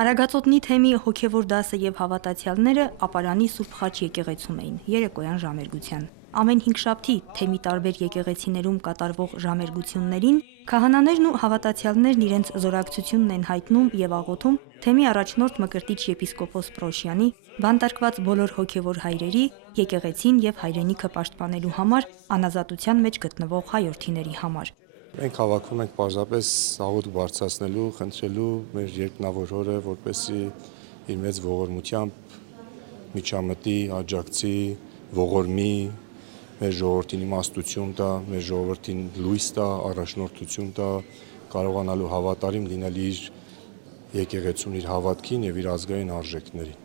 Արագածոտնի թեմի հոգևոր դասը եւ հավատացյալները ապարանի Սուրբ Խաչ եկեղեցում էին երեկոյան ժամերգության։ Ամեն հինգշաբթի թեմի տարբեր եկեղեցիներում կատարվող ժամերգություններին քահանաներն ու հավատացյալներն իրենց զորակցությունն են հայտնում եւ աղոթում թեմի առաջնորդ Մկրտիչ եպիսկոպոս Պրոշյանի, բանտարկված բոլոր հոգևոր հայրերի, եկեղեցին եւ հայրենիքը պաշտպանելու համար, անազատության մեջ գտնվող հայրենիների համար։ Մենք հավաքում ենք պարզապես աղոթք բարձրացնելու, խնդրելու մեր երկնավոր Հորը, որպեսզի իր մեծ ողորմությամբ միջամտի, աջակցի, ողորմի, մեր ժողովրդին իմաստություն տա, մեր ժողովրդին լույս տա, առաջնորդություն տա, կարողանալու հավատարիմ լինել իր եկեղեցուն, իր հավատքին եւ իր ազգային արժեքներին։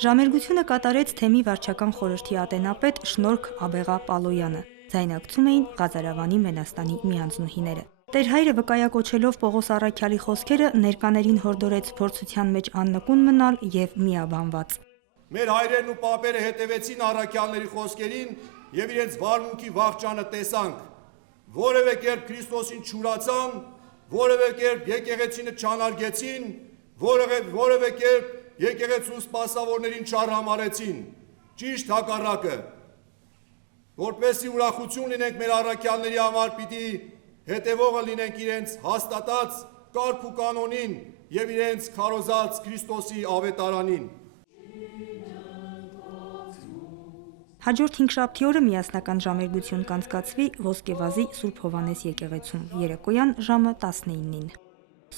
Ժամերգությունը կատարեց թեմի վարչական խորհրդի ատենապետ Շնորհք Աբեղա Պալոյանը։ Ձայնակցում էին Ղազարավանի Մենաստանի միանձնուհիները։ Տեր հայրը վկայակոչելով Պողոս Առաքյալի խոսքերը ներկաներին հորդորեց փորձության մեջ աննկուն մնալ եւ միաբանված։ Մեր հայրերն ու պապերը հետևեցին առաքյալների խոսքերին եւ իրենց վարմունքի վաղճանը տեսանք։ Որևէ կերպ Քրիստոսին չուրացան, որևէ կերպ եկեղեցինը չանարգեցին, որևէ կերպ եկեղեցու սպասավորներին չարհամարեցին։ Ճիշտ հակառակը։ Որպեսզի ուրախություն լինենք մեր առաքյալների համար, պիտի հետևողը լինենք իրենց հաստատած կարգ ու կանոնին եւ իրենց քարոզած Քրիստոսի ավետարանին։ Հաջորդ հինգշաբթի օրը միասնական ժամերգություն կանցկացվի Ոսկեվազի Սուրբ Հովհաննես եկեղեցում երեկոյան ժամը 19-ին։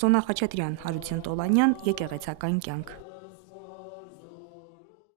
Սոնա Խաչատրյան, Հարություն Տոլանյան, Եկեղեցական կյանք։